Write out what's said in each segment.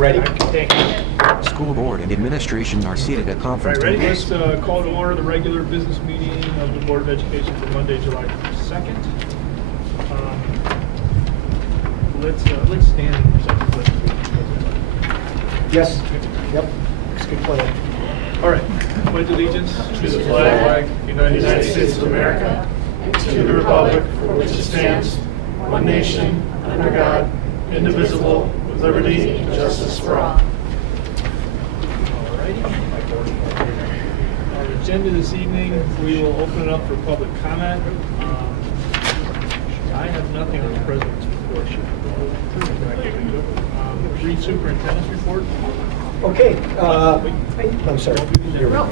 Ready. Thank you. School board and administration are seated at conference All right, ready? tables. Let's call to order the regular business meeting of the Board of Education for Monday, July 2nd. Let's stand for a second. Yes. Yep. That's a good plan. All right. Pledge allegiance to the flag of the United States of America and to the republic for which it stands, one nation, under God, indivisible, with liberty and justice for all. Alrighty. Our agenda this evening, we will open it up for public comment. I have nothing on the president's report. Read superintendent's report. Okay. I'm sorry. Roll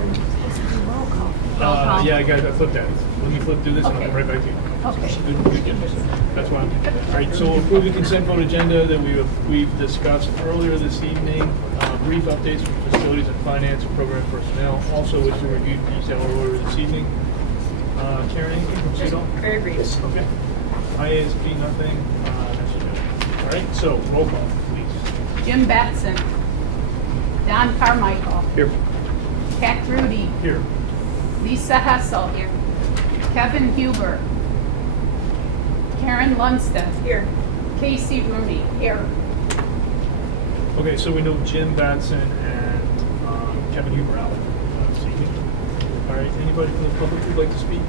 call. Yeah, I flipped that. Let me flip through this and I'll come right back to you. Okay. That's why I'm. All right, so we'll approve the consent vote agenda that we've discussed earlier this evening. Brief updates from facilities and finance and program personnel. Also, which we reviewed in detail earlier this evening. Karen, anything from CEDO? Very brief. Okay. IASP, nothing. That's okay. All right, so roll call, please. Jim Batson. Don Carmichael. Here. Pat Rudy. Here. Lisa Hessel. Here. Kevin Huber. Karen Lundstedt. Here. Casey Rooney. Here. Okay, so we know Jim Batson and Kevin Huber out this evening. All right, anybody from the public who'd like to speak?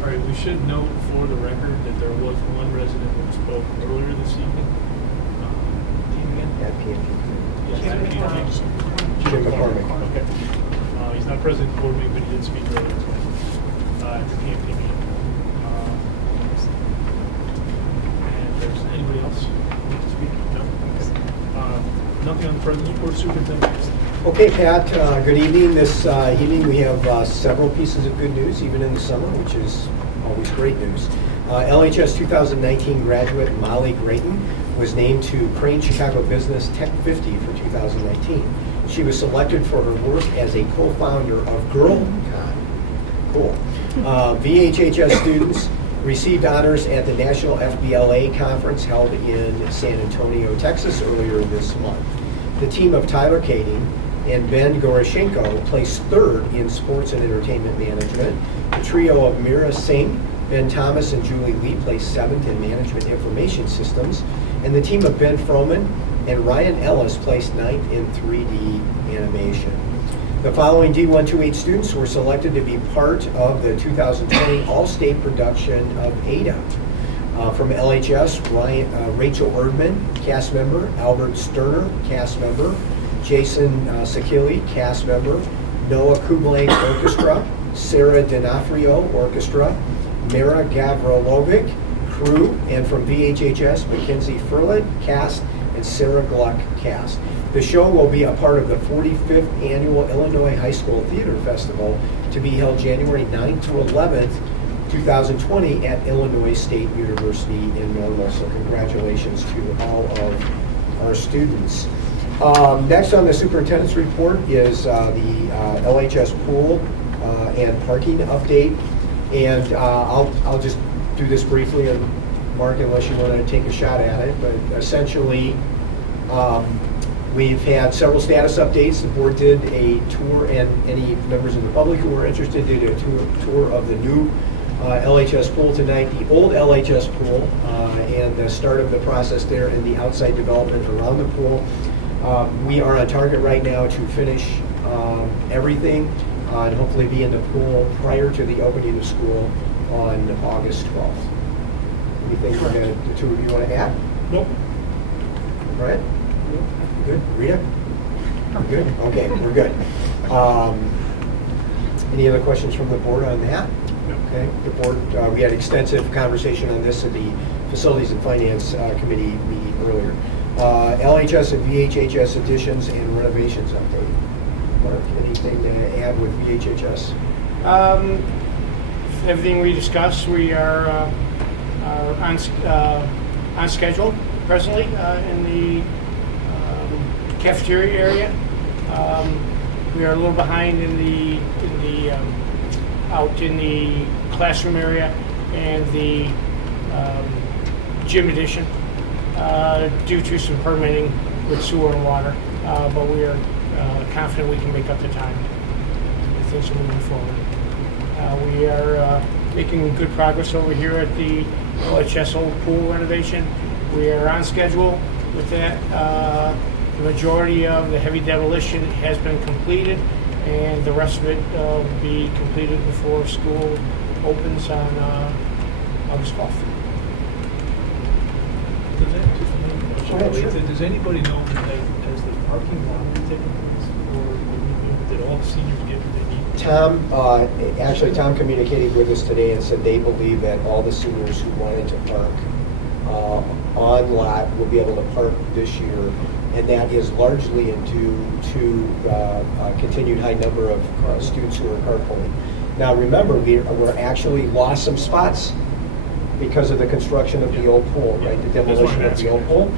All right, we should note for the record that there was one resident who spoke earlier this evening. Team again? At PMP. Yes, Jim Jim McCormick. Okay. He's not present in the board meeting, but he did speak earlier this morning at the PMP meeting. And if there's anybody else who wants to speak? No? Okay. Nothing on the president's report, superintendent. Okay, Pat, good evening. This evening we have several pieces of good news, even in the summer, which is always great news. LHS 2019 graduate Molly Grayton was named to Crane Chicago Business Tech 50 for 2019. She was selected for her work as a co-founder of GirlCon. Cool. VHHS students received honors at the National FBLA Conference held in San Antonio, Texas earlier this month. The team of Tyler Kading and Ben Goroshenko placed third in sports and entertainment management. The trio of Mira Singh, Ben Thomas, and Julie Lee placed seventh in management information systems. And the team of Ben Froman and Ryan Ellis placed ninth in 3D animation. The following D128 students were selected to be part of the 2020 All-State production of Ada. From LHS, Rachel Erdman, cast member, Albert Sterner, cast member, Jason Sakili, cast member, Noah Kublank Orchestra, Sarah D'Onofrio Orchestra, Mara Gavrilovic, crew, and from VHHS, Mackenzie Furlet, cast, and Sarah Gluck, cast. The show will be a part of the 45th Annual Illinois High School Theater Festival to be held January 9th to 11th, 2020 at Illinois State University in Normal. So congratulations to all of our students. Next on the superintendent's report is the LHS pool and parking update. And I'll just do this briefly, and Mark, unless you want to take a shot at it, but essentially we've had several status updates. The board did a tour, and any members of the public who are interested did a tour of the new LHS pool tonight, the old LHS pool, and the start of the process there and the outside development around the pool. We are on target right now to finish everything and hopefully be in the pool prior to the opening of school on August 12th. Anything the two of you want to add? Nope. Right? Good. Rita? Good? Okay, we're good. Any other questions from the board on that? Okay, the board, we had extensive conversation on this at the Facilities and Finance Committee meeting earlier. LHS and VHHS additions and renovations update. Mark, anything to add with VHHS? Everything we discussed, we are on schedule presently in the cafeteria area. We are a little behind in the out in the classroom area and the gym addition due to some permitting with sewer and water, but we are confident we can make up the time. Things are moving forward. We are making good progress over here at the LHS old pool renovation. We are on schedule with that. The majority of the heavy demolition has been completed, and the rest of it will be completed before school opens on August 12th. Does anybody know, has the parking lot been taken place, or did all the seniors get what they need? Tom communicated with us today and said they believe that all the seniors who wanted to park on lot will be able to park this year, and that is largely due to continued high number of students who are carpooling. Now, remember, we're actually lost some spots because of the construction of the old pool, right? The demolition of the old pool.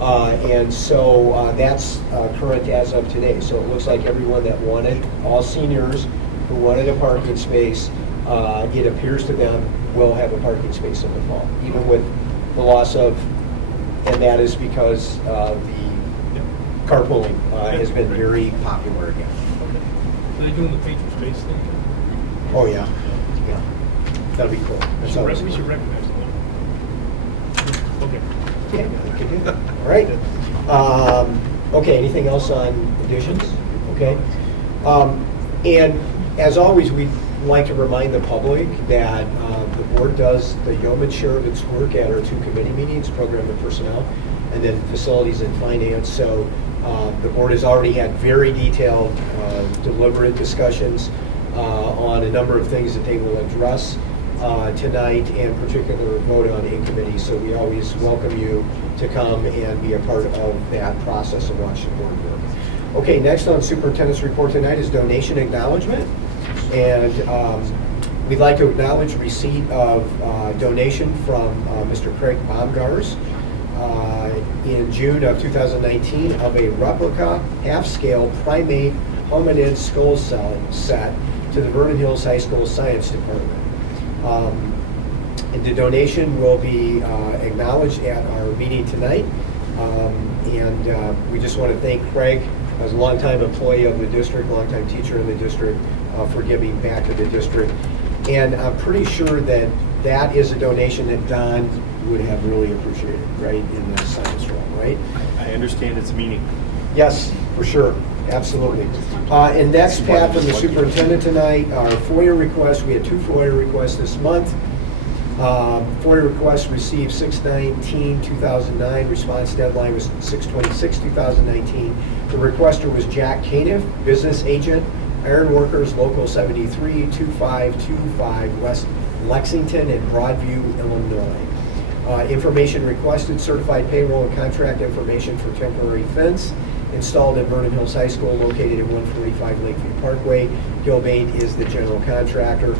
And so that's current as of today. So it looks like everyone that wanted, all seniors who wanted a parking space, it appears to them will have a parking space in the fall, even with the loss of, and that is because the carpooling has been very popular again. Are they doing the patron space thing? Oh, yeah. Yeah. That'll be cool. That's always We should recognize them. Okay. Yeah, we can do that. All right. Okay, anything else on additions? Okay. And as always, we'd like to remind the public that the board does the yeoman's share of its work at our two committee meetings, program and personnel, and then facilities and finance. So the board has already had very detailed, deliberate discussions on a number of things that they will address tonight, and particular vote on in committee. So we always welcome you to come and be a part of that process and watch the board work. Okay, next on superintendent's report tonight is donation acknowledgement. And we'd like to acknowledge receipt of donation from Mr. Craig Baumgars in June of 2019 of a replica half-scale primate hominid skull set to the Vernon Hills High School Science Department. And the donation will be acknowledged at our meeting tonight. And we just want to thank Craig, as a longtime employee of the district, longtime teacher in the district, for giving back to the district. And I'm pretty sure that that is a donation that Don would have really appreciated, right, in the science realm, right? I understand its meaning. Yes, for sure, absolutely. And next, Pat, from the superintendent tonight, our FOIA requests. We had 2 FOIA requests this month. FOIA requests received 6/19/2009. Response deadline was 6/26/2019. The requester was Jack Caniff, business agent, Iron Workers, Local 73, 2525 West Lexington in Broadview, Illinois. Information requested: certified payroll and contract information for temporary fence installed at Vernon Hills High School located at 145 Lakeview Parkway. Gilbane is the general contractor.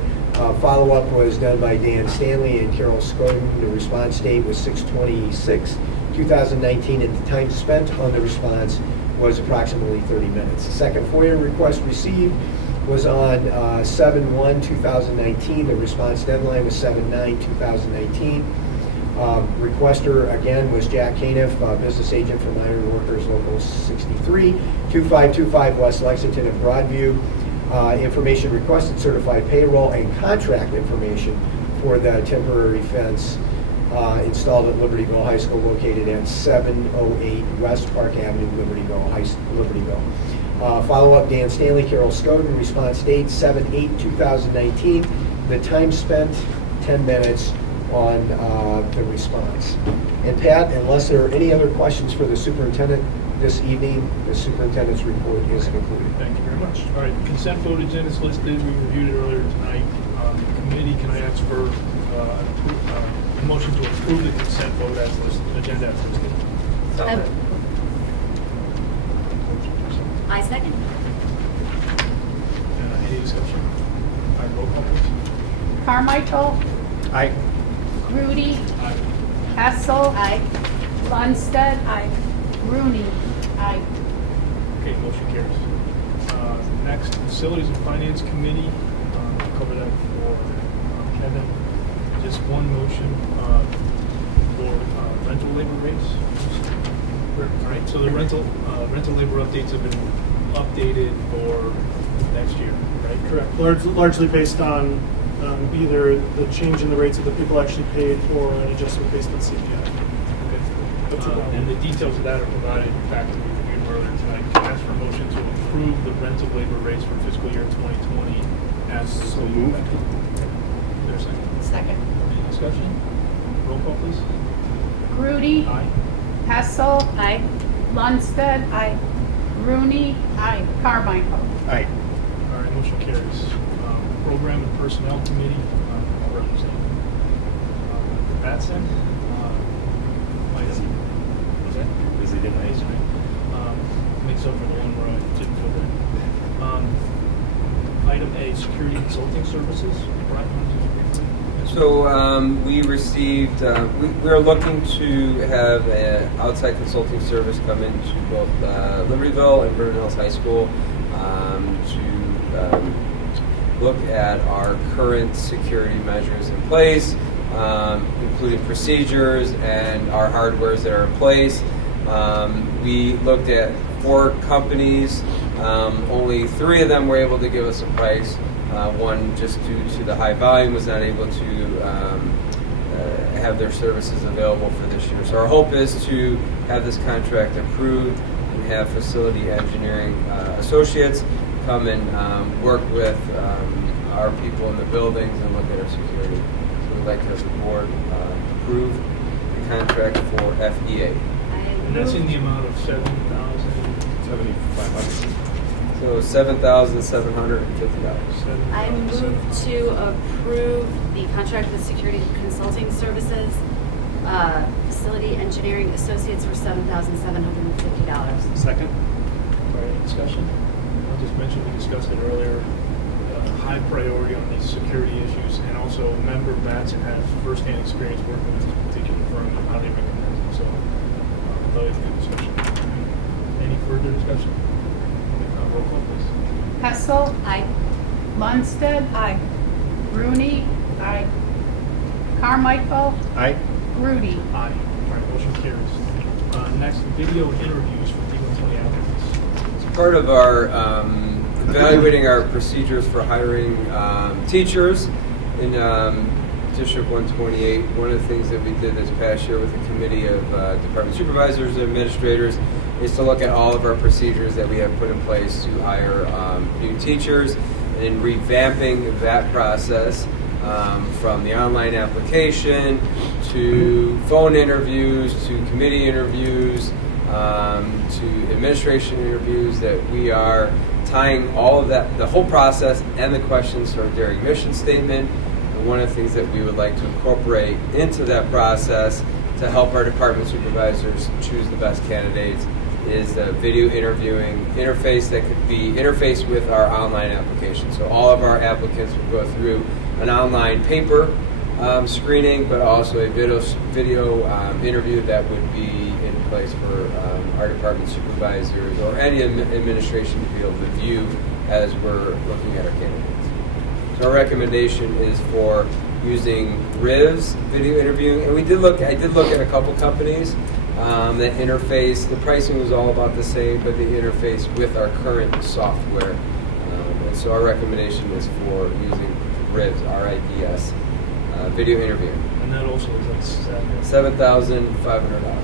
Follow-up was done by Dan Stanley and Carol Skoden. The response date was 6/26/2019, and the time spent on the response was approximately 30 minutes. The second FOIA request received was on 7/1/2019. The response deadline was 7/9/2019. Requester, again, was Jack Caniff, business agent from Iron Workers, Local 63, 2525 West Lexington in Broadview. Information requested: certified payroll and contract information for the temporary fence installed at Libertyville High School located at 708 West Park Avenue, Libertyville. Follow-up: Dan Stanley, Carol Skoden. Response date 7/8/2019. The time spent 10 minutes on the response. And Pat, unless there are any other questions for the superintendent this evening, the superintendent's report is concluded. Thank you very much. All right, consent vote agenda is listed. We reviewed it earlier tonight. Committee, can I ask for a motion to approve the consent vote as listed, agenda as listed? I second. Any discussion? All right, roll call, please. Carmichael, Aye. Grudy, Aye. Hessel, Aye. Lundstedt, Rooney. Aye. Okay, motion carries. Next, Facilities and Finance Committee. I'll cover that for Kevin. Just one motion for rental labor rates. All right, so the rental labor updates have been updated for next year, right? Correct. Largely based on either the change in the rates that the people actually paid or an adjustment based on CPI. And the details of that are provided in your packet we reviewed earlier tonight. Can I ask for a motion to approve the rental labor rates for fiscal year 2020 as So moved. Is there a second? Second. Any discussion? Roll call, please. Grudy. Aye. Hessel. Aye. Lundstedt. Aye. Rooney. Aye. Carmichael. Aye. All right, motion carries. Program and Personnel Committee, I'll represent Dr. Batson. Was that? Because they didn't raise it. Makes up for the one where I didn't fill in. Item A, Security Consulting Services. Brian, you want to briefly? So we received, we're looking to have an outside consulting service come into both Libertyville and Vernon Hills High School to look at our current security measures in place, including procedures and our hardwares that are in place. We looked at 4 companies. Only 3 of them were able to give us a price. One, just due to the high volume, was not able to have their services available for this year. So our hope is to have this contract approved and have facility engineering associates come and work with our people in the buildings and look at our security. So we'd like to have the board approve the contract for FEA. And that's in the amount of $7,500. So $7,750. I move to approve the contract with Security Consulting Services, Facility Engineering Associates for $7,750. Second? All right, any discussion? I'll just mention, we discussed it earlier, high priority on these security issues, and also member Batson has firsthand experience working with this particular firm and how they recommend it. So, very good discussion. Any further discussion? Roll call, please. Hessel. Aye. Lundstedt. Aye. Rooney. Aye. Carmichael. Aye. Grudy. Aye. All right, motion carries. Next, video interviews for D128 applicants. As part of our evaluating our procedures for hiring teachers in District 128, one of the things that we did this past year with a committee of department supervisors and administrators is to look at all of our procedures that we have put in place to hire new teachers and revamping that process from the online application to phone interviews to committee interviews to administration interviews, that we are tying all of that, the whole process and the questions to our daring mission statement. And one of the things that we would like to incorporate into that process to help our department supervisors choose the best candidates is the video interviewing interface that could be interfaced with our online application. So all of our applicants will go through an online paper screening, but also a video interview that would be in place for our department supervisors or any administration to be able to view as we're looking at our candidates. So our recommendation is for using Riv's video interviewing, and I did look at a couple companies that interface. The pricing was all about the same, but the interface with our current software. And so our recommendation is for using Riv's, RIVS, video interviewing. And that also is like $7,500.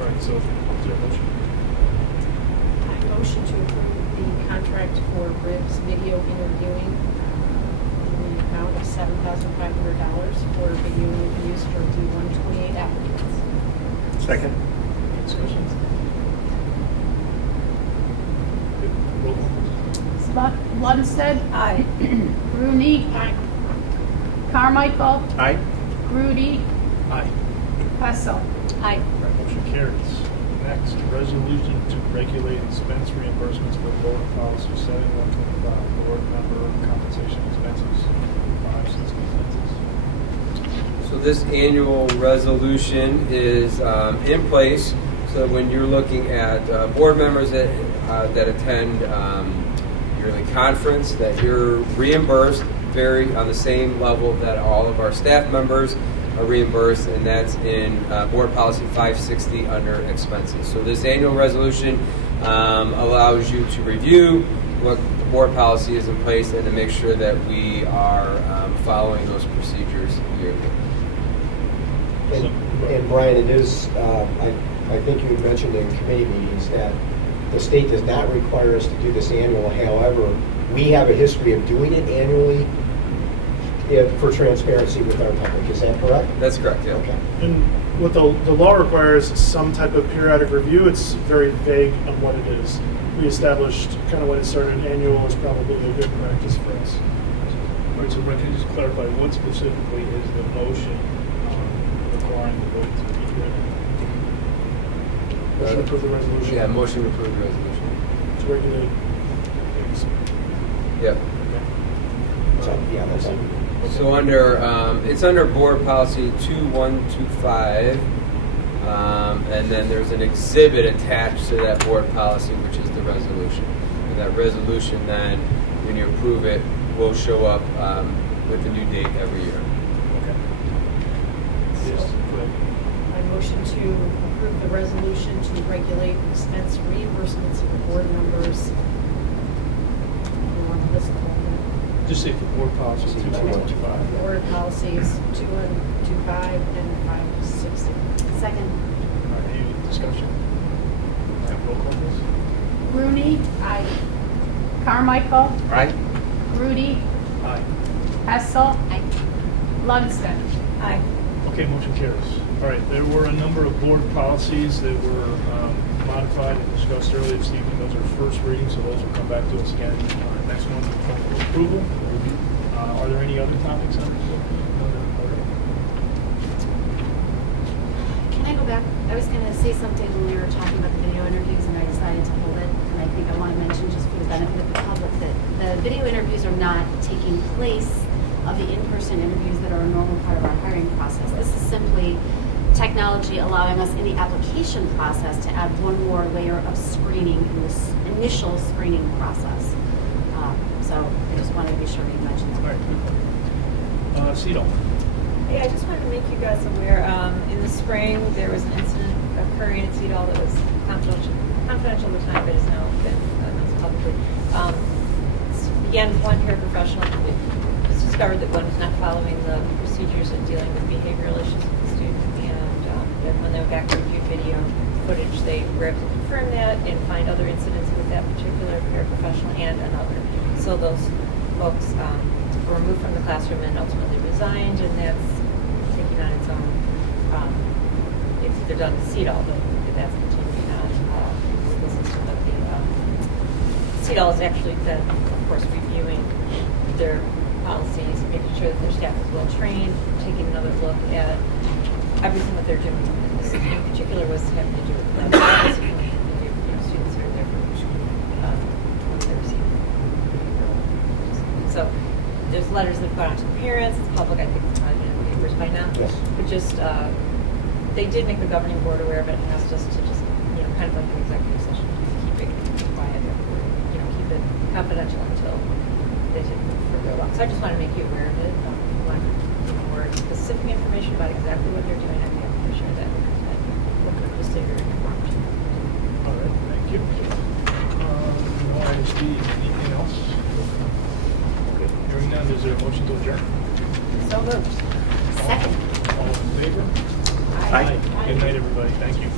Right, so is there a motion? I motion to approve the contract for Ribs video interviewing in the amount of $7,500 for video interviews for D128 applicants. Second? Any discussions? Roll call. Lundstedt. Aye. Rooney. Aye. Carmichael. Aye. Grudy. Aye. Hessel. Aye. Right, motion carries. Next, resolution to regulate expense reimbursements for board policy 7125, board member compensation expenses, 560 expenses. So this annual resolution is in place. So when you're looking at board members that attend yearly conference, that you're reimbursed on the same level that all of our staff members are reimbursed, and that's in Board Policy 560 under expenses. So this annual resolution allows you to review what the board policy is in place and to make sure that we are following those procedures yearly. And Brian, it is, I think you had mentioned in committee meetings that the state does not require us to do this annual. However, we have a history of doing it annually for transparency with our public. Is that correct? That's correct, yeah. Okay. And what the law requires is some type of periodic review. It's very vague on what it is. We established kind of when it started, annual is probably a good practice for us. All right, so Brent, can you just clarify what specifically is the motion requiring the vote to be read? Motion to approve the resolution. Yeah, motion to approve the resolution. To regulate things. Yep. So, yeah, that's it. So under, it's under Board Policy 2125, and then there's an exhibit attached to that board policy, which is the resolution. And that resolution then, when you approve it, will show up with the new date every year. Okay. Yes, go ahead. I motion to approve the resolution to regulate expense reimbursements for board members. You want to list the whole thing? Just say for board policy 2125. Board policies 2125 and 560. Second. All right, any discussion? Have roll call, please. Rooney. Aye. Carmichael. Aye. Grudy. Aye. Hessel. Aye. Ludwigsen. Aye. Okay, motion carries. All right, there were a number of board policies that were modified and discussed earlier this evening. Those are first readings, so those will come back to us again next month for approval. Are there any other topics on this? Can I go back? I was going to say something when we were talking about the video interviews, and I decided to hold it. And I think I want to mention, just for the benefit of the public, that the video interviews are not taking place of the in-person interviews that are a normal part of our hiring process. This is simply technology allowing us in the application process to add one more layer of screening in this initial screening process. So I just wanted to be sure you mentioned All that. right. Cedal. Hey, I just wanted to make you guys aware, in the spring, there was an incident occurring at CEDAW that was confidential at the time, but is now been announced publicly. Began with one paraprofessional. It was discovered that one was not following the procedures in dealing with behavioral issues with the student, and then when they went back to review video footage, they were able to confirm that and find other incidents with that particular paraprofessional and another. So those folks were removed from the classroom and ultimately resigned, and that's taking on its own. It's either done with CEDAW, but that's continuing on the system of the CEDAW is actually then, of course, reviewing their policies, making sure that their staff is well trained, taking another look at everything that they're doing. And this in particular was having to do with the students who are there for they're receiving. So there's letters that have gone out to the parents. It's public. I think it's probably been in the papers by now. Yes. But just they did make the governing board aware of it and asked us to just kind of like an executive session, keep it quiet, keep it confidential until they take it further along. So I just want to make you aware of it. We want more specific information about exactly what they're doing. I'd be able to share that. Just so you're informed. All right, thank you. No ISD, anything else? Okay, hearing none, is there a motion to adjourn? So moved. Second. All in favor? Aye. Good night, everybody. Thank you.